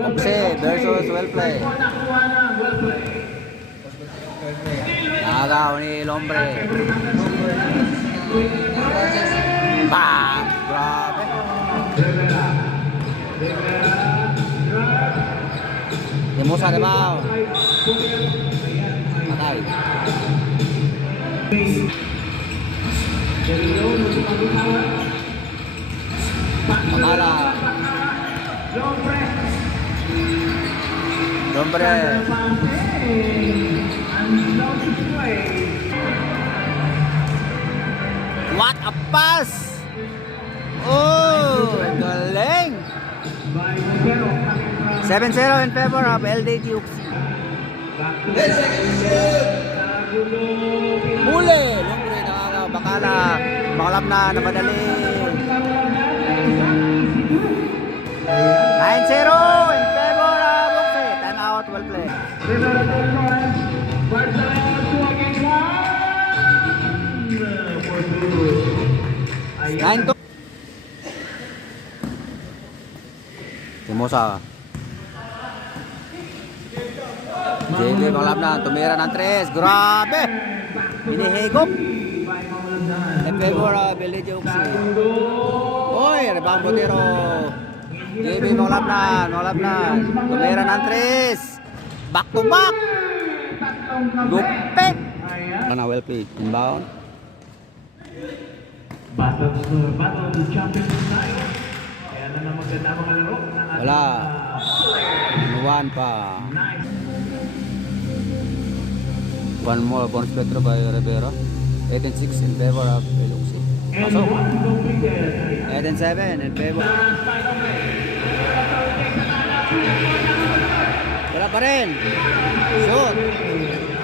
Oxe versus well play. Nagaw ni Lombre. Bang! Grabe. Demosa de bao. Patay. Pakala. Lombre. What a pass! Oh, galing! 7-0 in favor of LDT Uxie. Huli! Lombre nakaka bakala. Makalap na madali. 9-0 in favor of Uxie. Time out, well played. 9-2. Demosa. JB Manglapnan, tumira ng 3. Grabe! Hinihigop. In favor of LDT Uxie. Oy, rebound Botero. JB Manglapnan, tumira ng 3. Back to back. Lupit. Ano, well played. Inbound. Battle to champions tayo. Kaya na maganda mga laro ng ating Wala. Inuwan pa. One more bonus Petro by Rivera. 8-6 in favor of Uxie. Pasok. 8-7 in favor. Wala pa rin. Shoot.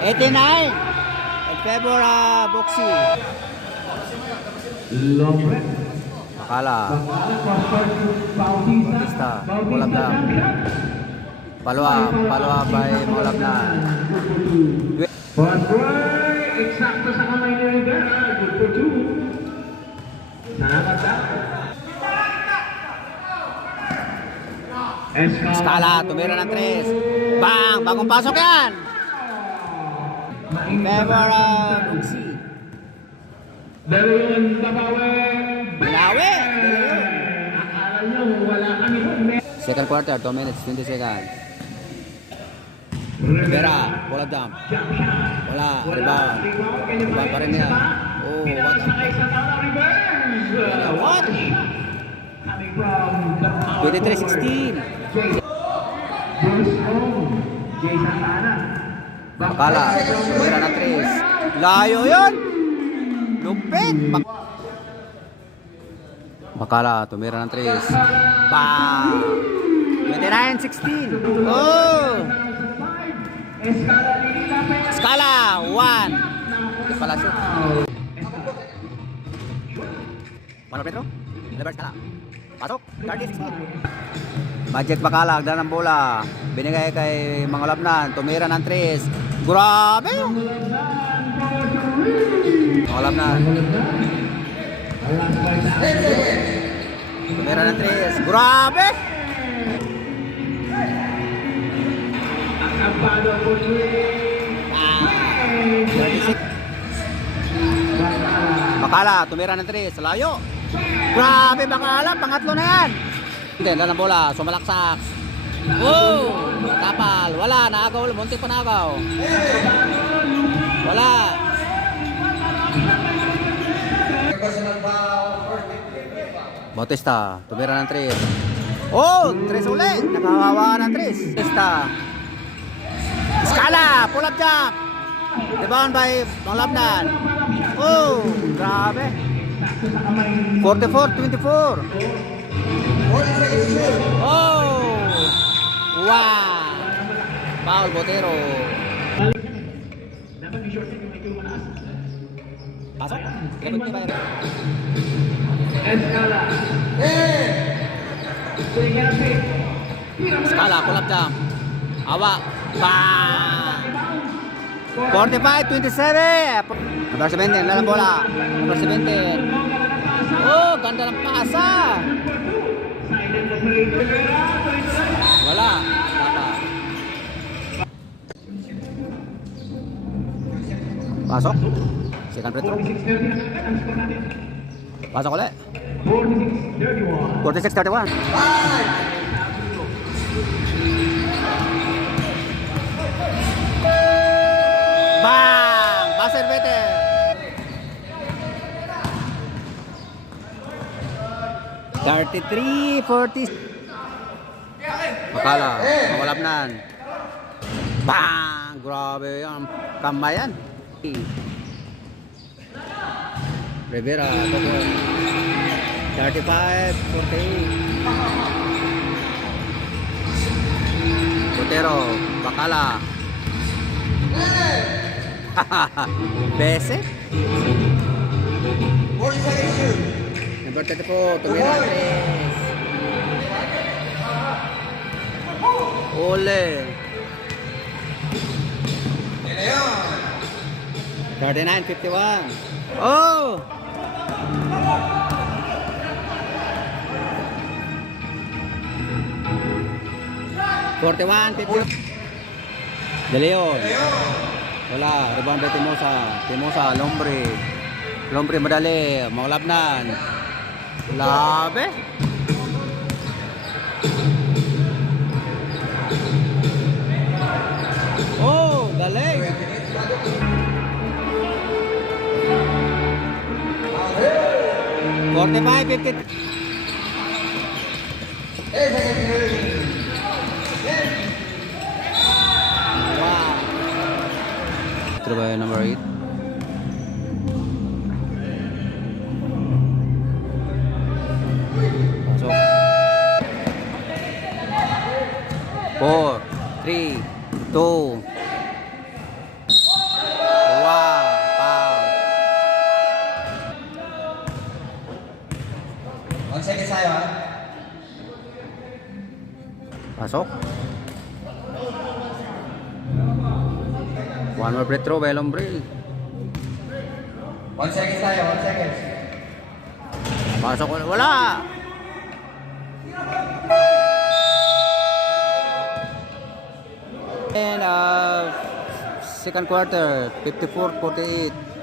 89 in favor of Uxie. Lombre. Pakala. Bautista. Mulablang. Palwa by Mulablang. Eksakto sa kamay ni Rivera. Good for 2. Salamat sa. Escala, tumira ng 3. Bang! Bagong pasok yan! In favor of Uxie. Dalayon, Dabawe. Malawi! Akala nyo, wala kami doon. Second quarter, 2 minutes, 20 seconds. Rivera, bola dump. Wala, rebound. Rebound pa rin niya. Oh, what a... What? 23-16. Bakala, tumira ng 3. Layo yun! Lupit! Bakala, tumira ng 3. Bang! 29-16. Oh! Skala, 1. Ito pala shoot. Mano Petro? Lebar Skala. Pasok, 30-16. Magic Bakala, agdan ng bola. Binigay kay Manglapnan, tumira ng 3. Grabe! Manglapnan. Tumira ng 3. Grabe! Bakala, tumira ng 3. Layo. Grabe Bakala, pangatlo na yan. Hindi, ng bola, sumalaksak. Oh! Tapal, wala, naagaw, muntik pa naagaw. Wala. Bautista, tumira ng 3. Oh! 3 uli, nakawawa ng 3. Bautista. Skala, pull up jump. Rebound by Manglapnan. Oh, grabe. 44-24. Oh! Wow! Foul Botero. Pasok. Skala, pull up jump. Awa. Bang! 45-27. Number 17, lalang bola. Number 17. Oh, ganda ng pasa. Wala. Pasok. Second free throw. 46-30 ang score natin. Pasok ulit. 46-31. 46-31. Bang! Buzzer beater. Thirty-three, 40. Bakala, mawalapnan. Bang! Grabe yan. Kamay yan. Rivera, 35, 48. Botero, Bakala. Bese. Number 34, tumira 3. Ole. 39, 51. Oh! Forty-one, 50. De Leon. Wala. Rebound by Timosa. Timosa, Lombre. Lombre madali. Maulapnan. Labe. Oh, galing. Forty-five, 50. Wow. Trabaho number 8. Pasok. 4, 3, 2. Wow. Foul. 1 second tayo ha. Pasok. One more free throw by Lombre. 1 second tayo, 1 second. Pasok ulit. Wala. And second quarter, 54-48.